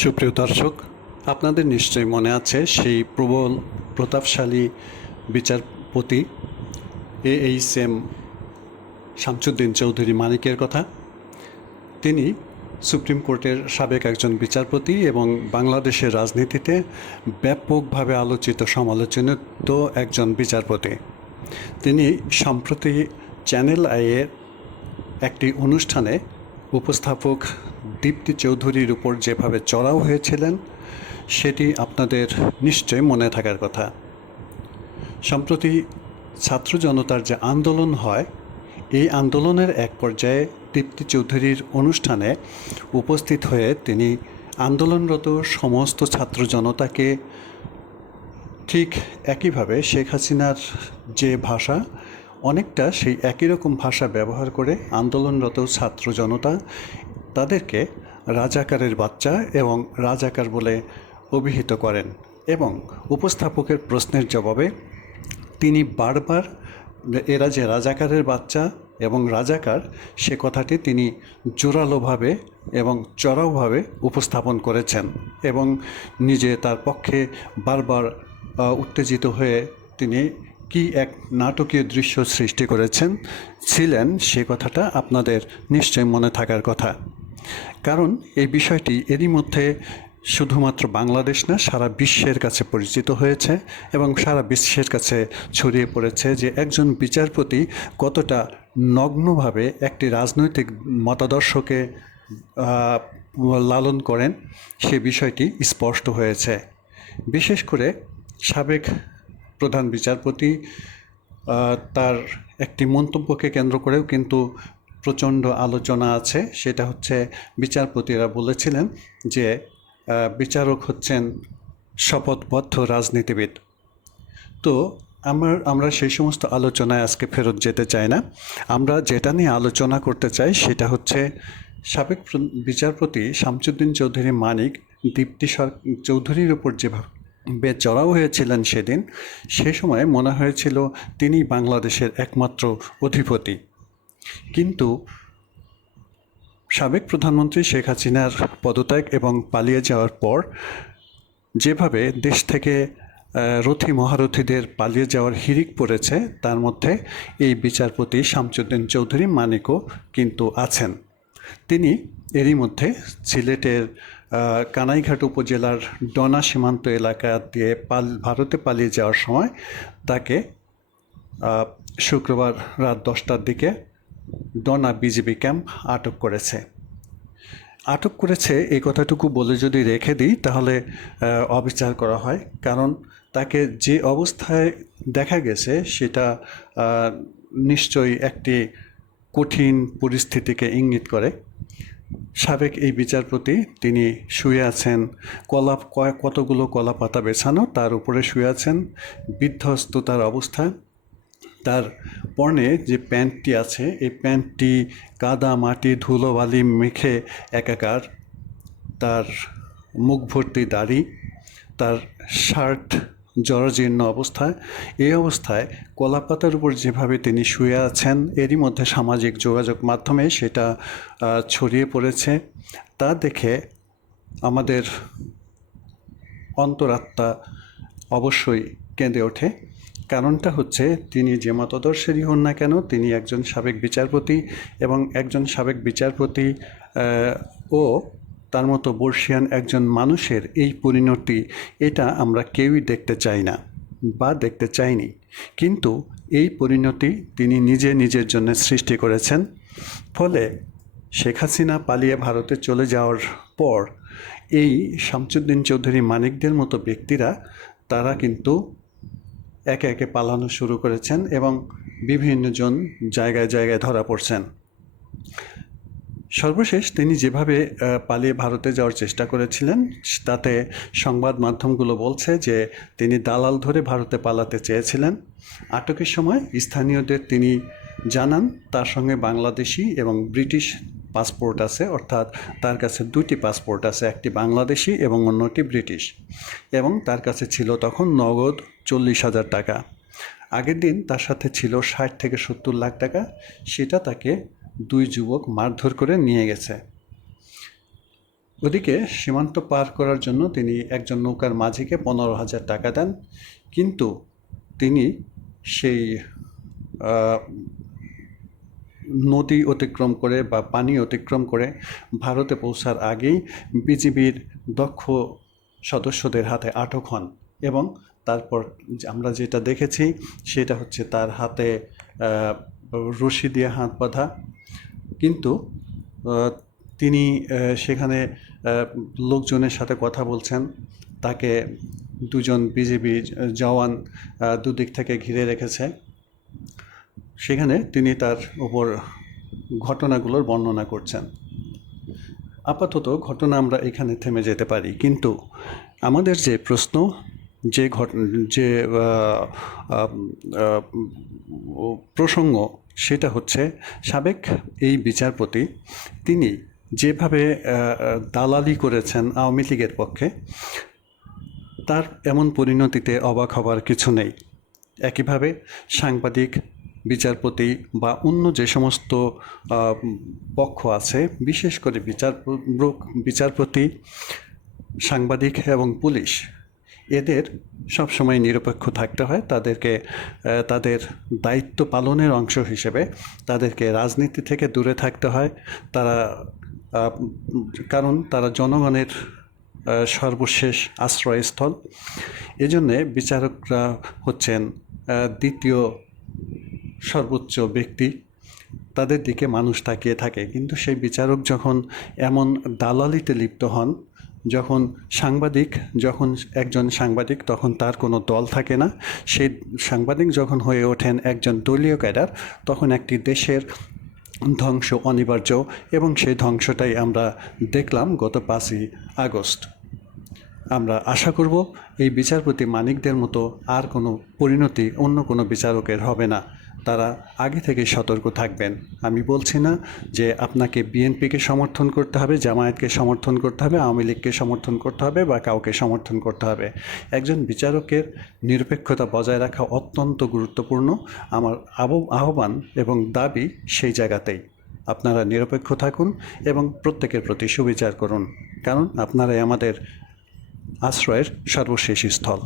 সুপ্রিয় দর্শক, আপনাদের নিশ্চয়ই মনে আছে সেই প্রবল প্রতাপশালী বিচারপতি AHM শামসুদ্দিন চৌধুরী মানিকের কথা। তিনি সুপ্রিম কোর্টের সাবেক একজন বিচারপতি এবং বাংলাদেশের রাজনীতিতে ব্যাপকভাবে আলোচিত সমালোচিত একজন বিচারপতি। তিনি সম্প্রতি চ্যানেল আইয়ের একটি অনুষ্ঠানে উপস্থাপক দীপ্তি চৌধুরীর উপর যেভাবে চড়াও হয়েছিলেন সেটি আপনাদের নিশ্চয় মনে থাকার কথা। সম্প্রতি ছাত্র জনতার যে আন্দোলন হয়, এই আন্দোলনের এক পর্যায়ে দীপ্তি চৌধুরীর অনুষ্ঠানে উপস্থিত হয়ে তিনি আন্দোলনরত সমস্ত ছাত্র জনতাকে ঠিক একইভাবে শেখ হাসিনার যে ভাষা, অনেকটা সেই একই রকম ভাষা ব্যবহার করে আন্দোলনরত ছাত্র জনতা তাদেরকে রাজাকারের বাচ্চা এবং রাজাকার বলে অভিহিত করেন। এবং উপস্থাপকের প্রশ্নের জবাবে তিনি বারবার এরা যে রাজাকারের বাচ্চা এবং রাজাকার সে কথাটি তিনি জোরালোভাবে এবং চড়াওভাবে উপস্থাপন করেছেন এবং নিজে তার পক্ষে বারবার উত্তেজিত হয়ে তিনি কি এক নাটকীয় দৃশ্য সৃষ্টি ছিলেন সে কথাটা আপনাদের নিশ্চয় মনে থাকার কথা। কারণ এই বিষয়টি এরই মধ্যে শুধুমাত্র বাংলাদেশ না, সারা বিশ্বের কাছে পরিচিত হয়েছে এবং সারা বিশ্বের কাছে ছড়িয়ে পড়েছে যে একজন বিচারপতি কতটা নগ্নভাবে একটি রাজনৈতিক মতাদর্শকে লালন করেন সে বিষয়টি স্পষ্ট হয়েছে। বিশেষ করে সাবেক প্রধান বিচারপতি তার একটি মন্তব্যকে কেন্দ্র করেও কিন্তু প্রচণ্ড আলোচনা আছে। সেটা হচ্ছে বিচারপতিরা বলেছিলেন যে বিচারক হচ্ছেন শপথবদ্ধ রাজনীতিবিদ। তো আমরা সেই সমস্ত আলোচনায় আজকে ফেরত যেতে চাই না। আমরা যেটা নিয়ে আলোচনা করতে চাই সেটা হচ্ছে সাবেক বিচারপতি শামসুদ্দিন চৌধুরী মানিক দীপ্তি চৌধুরীর উপর যেভাবে চড়াও হয়েছিলেন সেদিন, সে সময় মনে হয়েছিল তিনি বাংলাদেশের একমাত্র অধিপতি। কিন্তু সাবেক প্রধানমন্ত্রী শেখ হাসিনার পদত্যাগ এবং পালিয়ে যাওয়ার পর যেভাবে দেশ থেকে রথী মহারথীদের পালিয়ে যাওয়ার হিড়িক পড়েছে, তার মধ্যে এই বিচারপতি শামসুদ্দিন চৌধুরী মানিকও কিন্তু আছেন। তিনি এরই মধ্যে সিলেটের কানাইঘাট উপজেলার ডনা সীমান্ত এলাকা দিয়ে ভারতে পালিয়ে যাওয়ার সময় তাকে শুক্রবার রাত 10টার দিকে ডনা বিজিবি ক্যাম্প আটক করেছে। এই কথাটুকু বলে যদি রেখে দিই তাহলে অবিচার করা হয়। কারণ তাকে যে অবস্থায় দেখা গেছে সেটা নিশ্চয়ই একটি কঠিন পরিস্থিতিকে ইঙ্গিত করে। সাবেক এই বিচারপতি তিনি শুয়ে আছেন, কতগুলো কলা পাতা বেছানো, তার উপরে শুয়ে আছেন বিধ্বস্ততার অবস্থায়। তার পরনে যে প্যান্টটি আছে এই প্যান্টটি কাদা মাটি ধুলোবালি মেখে একাকার, তার মুখ ভর্তি দাড়ি, তার শার্ট জরাজীর্ণ অবস্থায়। এই অবস্থায় কলাপাতার উপর যেভাবে তিনি শুয়ে আছেন, এরই মধ্যে সামাজিক যোগাযোগ মাধ্যমে সেটা ছড়িয়ে পড়েছে। তা দেখে আমাদের অন্তরাত্মা অবশ্যই কেঁদে ওঠে। কারণটা হচ্ছে তিনি যে মতাদর্শেরই হন না কেন, তিনি একজন সাবেক বিচারপতি এবং একজন সাবেক বিচারপতি ও তার মতো বর্ষিয়ান একজন মানুষের এই পরিণতি, এটা আমরা কেউই দেখতে চাই না বা দেখতে চাইনি। কিন্তু এই পরিণতি তিনি নিজের জন্য সৃষ্টি করেছেন। ফলে শেখ হাসিনা পালিয়ে ভারতে চলে যাওয়ার পর এই শামসুদ্দিন চৌধুরী মানিকদের মতো ব্যক্তিরা তারা কিন্তু একে একে পালানো শুরু করেছেন এবং বিভিন্ন জন জায়গায় ধরা পড়ছেন। সর্বশেষ তিনি যেভাবে পালিয়ে ভারতে যাওয়ার চেষ্টা করেছিলেন, তাতে সংবাদ মাধ্যমগুলো বলছে যে তিনি দালাল ধরে ভারতে পালাতে চেয়েছিলেন। আটকের সময় স্থানীয়দের তিনি জানান তার সঙ্গে বাংলাদেশি এবং ব্রিটিশ পাসপোর্ট আছে, অর্থাৎ তার কাছে দুটি পাসপোর্ট আছে, একটি বাংলাদেশি এবং অন্যটি ব্রিটিশ, এবং তার কাছে ছিল তখন নগদ 40,000 টাকা। আগের দিন তার সাথে ছিল 60 থেকে 70 লাখ টাকা, সেটা তাকে দুই যুবক মারধর করে নিয়ে গেছে। ওদিকে সীমান্ত পার করার জন্য তিনি একজন নৌকার মাঝিকে 15,000 টাকা দেন, কিন্তু তিনি সেই আহ, নদী অতিক্রম করে বা পানি অতিক্রম করে ভারতে পৌঁছার আগেই বিজিবির দক্ষ সদস্যদের হাতে আটক হন। এবং তারপর আমরা যেটা দেখেছি সেটা হচ্ছে তার হাতে রশি দিয়ে হাত বাঁধা, কিন্তু আহ, তিনি সেখানে লোকজনের সাথে কথা বলছেন। তাকে দুজন বিজিবি জওয়ান দুদিক থেকে ঘিরে রেখেছে। সেখানে তিনি তার উপর ঘটনাগুলোর বর্ণনা করছেন। আপাতত ঘটনা আমরা এখানে থেমে যেতে পারি, কিন্তু আমাদের যে প্রশ্ন, যে প্রসঙ্গ, সেটা হচ্ছে সাবেক এই বিচারপতি তিনি যেভাবে দালালি করেছেন আওয়ামী লীগের পক্ষে, তার এমন পরিণতিতে অবাক হবার কিছু নেই। একইভাবে সাংবাদিক, বিচারপতি বা অন্য যে সমস্ত পক্ষ আছে, বিশেষ করে বিচারপতি, সাংবাদিক এবং পুলিশ, এদের সবসময় নিরপেক্ষ থাকতে হয়। তাদেরকে তাদের দায়িত্ব পালনের অংশ হিসেবে তাদেরকে রাজনীতি থেকে দূরে থাকতে হয়। তারা কারণ তারা জনগণের সর্বশেষ আশ্রয়স্থল। এজন্যে বিচারকরা হচ্ছেন দ্বিতীয় সর্বোচ্চ ব্যক্তি, তাদের দিকে মানুষ তাকিয়ে থাকে। কিন্তু সেই বিচারক যখন এমন দালালিতে লিপ্ত হন, যখন একজন সাংবাদিক, তখন তার কোনো দল থাকে না। সেই সাংবাদিক যখন হয়ে ওঠেন একজন দলীয় ক্যাডার, তখন একটি দেশের ধ্বংস অনিবার্য, এবং সেই ধ্বংসটাই আমরা দেখলাম গত 5ই আগস্ট। আমরা আশা করব এই বিচারপতি মানিকদের মতো আর কোনো পরিণতি অন্য কোনো বিচারকের হবে না। তারা আগে থেকে সতর্ক থাকবেন। আমি বলছি না যে আপনাকে বিএনপিকে সমর্থন করতে হবে, জামায়াতকে সমর্থন করতে হবে, আওয়ামী লীগকে সমর্থন করতে হবে বা কাউকে সমর্থন করতে হবে। একজন বিচারকের নিরপেক্ষতা বজায় রাখা অত্যন্ত গুরুত্বপূর্ণ। আমার আহ্বান এবং দাবি সেই জায়গাতেই। আপনারা নিরপেক্ষ থাকুন এবং প্রত্যেকের প্রতি সুবিচার করুন, কারণ আপনারাই আমাদের আশ্রয়ের সর্বশেষ স্থল।